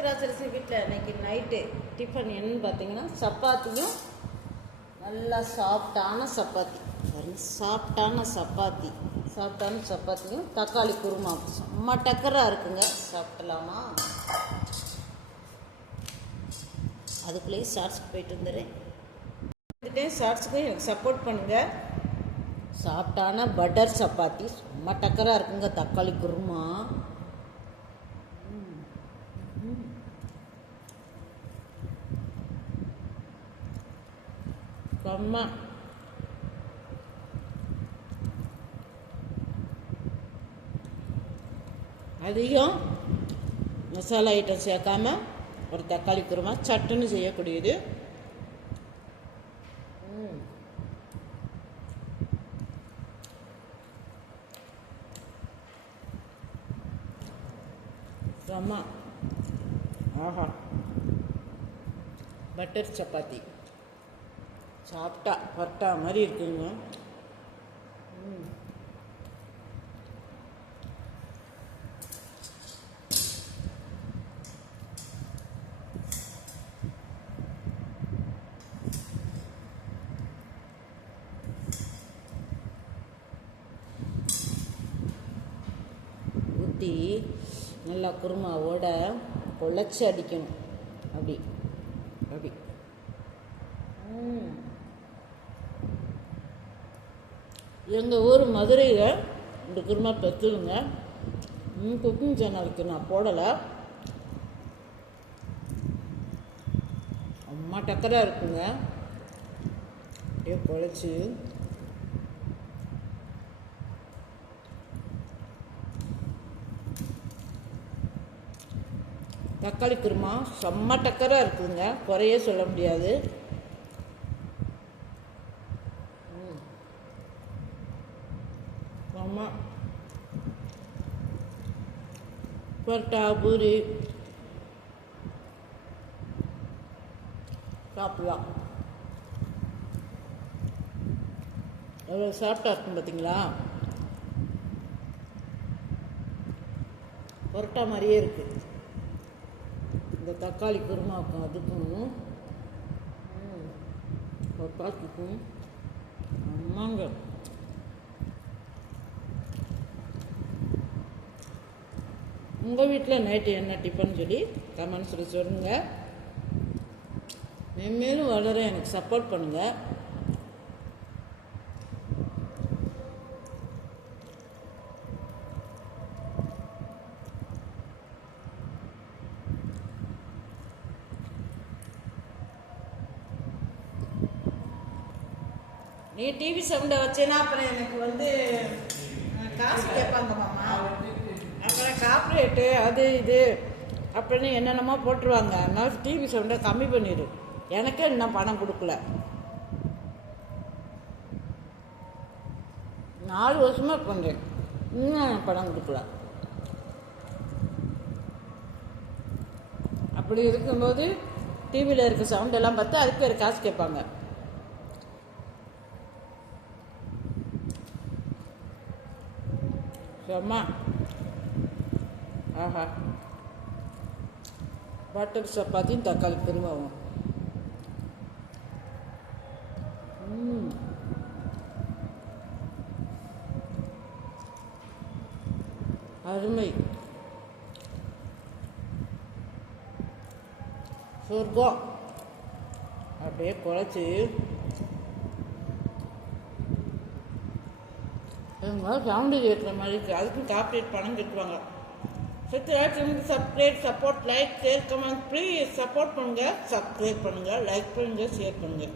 சித்ராசரிசி வீட்டில் இன்றைக்கி night tiffin என்னன்னு பார்த்தீங்கன்னா சப்பாத்தியும் நல்லா சாஃப்டான சப்பாத்தியும் தக்காளி குருமா செம்ம டக்கராக இருக்குங்க. சாப்பிடலாமா? அதுக்குள்ளேயே ஷார்ட்ஸ்க்கு போயிட்டு வந்துடுறேன். ஷார்ட்ஸுக்கு எனக்கு சப்போர்ட் பண்ணுங்கள். சாஃப்டான பட்டர் சப்பாத்தி செம்ம டக்கராக இருக்குங்க. தக்காளி குருமா செம்ம. அதிகம் மசாலா ஐட்டம் சேர்க்காம ஒரு தக்காளி குருமா சட்டுன்னு செய்யக்கூடியது. செம்ம. ஆஹா, பட்டர் சப்பாத்தி சாப்பிட்டா பரட்டா மாதிரி இருக்குங்க. ஊற்றி நல்லா குருமாவோட குழச்சி அடிக்கணும். அப்படி அப்படி எங்கள் ஊர் மதுரையில் இந்த குருமா பெற்றுங்க. குக்கிங் சேனலுக்கு நான் போடலை. அம்மா டக்கராக இருக்குங்க. அப்படியே குழச்சி தக்காளி குருமா செம்ம டக்கராக இருக்குங்க. குறையே சொல்ல முடியாது. செம்ம. பரோட்டா பூரி சாப்பிடலாம். எவ்வளோ சாஃப்டாக இருக்கும் பார்த்தீங்களா? பரோட்டா மாதிரியே இருக்குது. இந்த தக்காளி குருமாவுக்கும் அதுக்கும் பரோட்டாக்கும் அம்மாங்க. உங்கள் வீட்டில் நைட்டு என்ன டிஃபன் சொல்லி கமெண்ட்ஸில் சொல்லுங்கள். மென்மேலும் வளர எனக்கு சப்போர்ட் பண்ணுங்கள். நீ டிவி சவுண்டை வச்சேன்னா அப்புறம் எனக்கு காசு கேட்பாங்க மாமா. அப்புறம் கார்பரேட்டு அது இது அப்படின்னு என்னென்னமோ போட்டுருவாங்க. அதனால டிவி சவுண்டை கம்மி பண்ணிடு. எனக்கே இன்னும் பணம் கொடுக்கல. 4 வருஷமாக பண்ணுறேன், இன்னும் பணம் கொடுக்கல. அப்படி இருக்கும்போது டிவியில் இருக்க சவுண்டெல்லாம் பார்த்து அதுக்கு ஒரு காசு கேட்பாங்க. செம்ம. ஆஹா, பட்டர் சப்பாத்தியும் தக்காளி குருமாவும் அருமை. சொர்க்கம். அப்படியே குழச்சி சவுண்டு கேட்குற மாதிரி இருக்குது. அதுக்கும் கார்பரேட் பணம் கட்டுவாங்க. Support, like, share, comment. Please support பண்ணுங்கள், சப்ஸ்கிரைப் பண்ணுங்கள், லைக் பண்ணுங்கள், ஷேர் பண்ணுங்கள்.